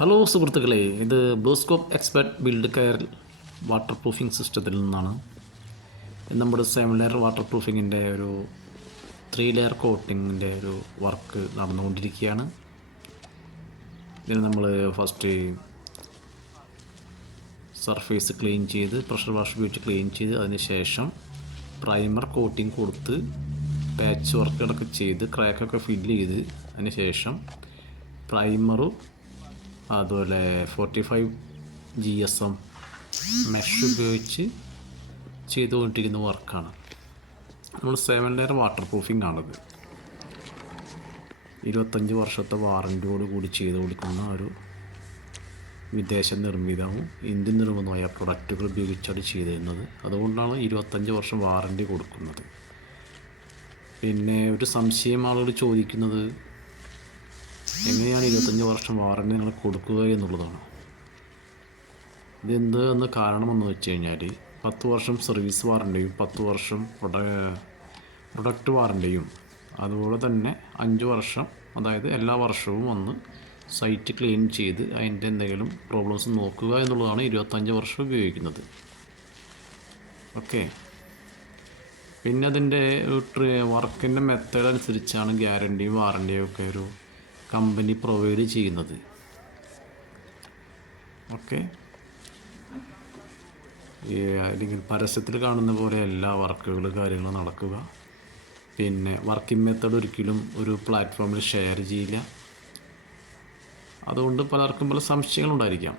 Hello സുഹൃത്തുക്കളെ, ഇത് BlueScope expert build care waterproofing സിസ്റ്റത്തിൽ നിന്നാണ്. നമ്മുടെ 7 ലെയർ വാട്ടർ പ്രൂഫിങ്ങിൻ്റെ ഒരു 3 ലെയർ കോട്ടിങ്ങിൻ്റെ ഒരു വർക്ക് നടന്നുകൊണ്ടിരിക്കുകയാണ്. ഇതിന് നമ്മൾ ഫസ്റ്റ് സർഫേസ് ക്ലീൻ ചെയ്ത് പ്രഷർ വാഷ് ഉപയോഗിച്ച് ക്ലീൻ ചെയ്ത് അതിന് ശേഷം പ്രൈമർ കോട്ടിങ് കൊടുത്ത് പാച്ച് വർക്കുകളൊക്കെ ചെയ്ത് ക്രാക്കൊക്കെ ഫില്ല് ചെയ്ത് അതിന് ശേഷം പ്രൈമറും അതുപോലെ 45 GSM മെഷ് ഉപയോഗിച്ച് ചെയ്തുകൊണ്ടിരിക്കുന്ന വർക്കാണ്. നമ്മൾ 7 ലെയർ വാട്ടർ പ്രൂഫിംഗ് ആണത്. 25 വർഷത്തെ വാറൻറ്റിയോട് കൂടി ചെയ്തു കൊടുക്കുന്ന ഒരു വിദേശ നിർമ്മിതവും ഇന്ത്യൻ നിർമ്മിതമായ പ്രൊഡക്റ്റുകൾ ഉപയോഗിച്ചാണ് ചെയ്തിരുന്നത്. അതുകൊണ്ടാണ് 25 വർഷം വാറൻറ്റി കൊടുക്കുന്നത്. പിന്നെ ഒരു സംശയം ആളുകൾ ചോദിക്കുന്നത്, എങ്ങനെയാണ് 25 വർഷം വാറൻറ്റി നിങ്ങൾ കൊടുക്കുക എന്നുള്ളതാണ്. ഇതെന്ത് എന്ന് കാരണമെന്ന് വെച്ച് കഴിഞ്ഞാൽ 10 വർഷം സർവീസ് വാറൻറ്റിയും 10 വർഷം പ്രൊഡക്റ്റ് വാറൻറ്റിയും അതുപോലെ തന്നെ 5 വർഷം, അതായത് എല്ലാ വർഷവും വന്ന് സൈറ്റ് ക്ലീൻ ചെയ്ത് അതിൻ്റെ എന്തെങ്കിലും പ്രോബ്ലംസ് നോക്കുക എന്നുള്ളതാണ് 25 വർഷം ഉപയോഗിക്കുന്നത്. ഓക്കെ. പിന്നെ അതിൻ്റെ വർക്കിൻ്റെ മെത്തേഡ് അനുസരിച്ചാണ് ഗ്യാരൻറ്റിയും വാറൻറ്റിയും ഒക്കെ ഒരു കമ്പനി പ്രൊവൈഡ് ചെയ്യുന്നത്. ഓക്കെ. അല്ലെങ്കിൽ പരസ്യത്തിൽ കാണുന്ന പോലെ എല്ലാ കാര്യങ്ങളും നടക്കുക. പിന്നെ വർക്കിംഗ് മെത്തേഡ് ഒരിക്കലും ഒരു പ്ലാറ്റ്ഫോമിൽ ഷെയർ ചെയ്യില്ല. അതുകൊണ്ട് പലർക്കും പല സംശയങ്ങളുണ്ടായിരിക്കാം.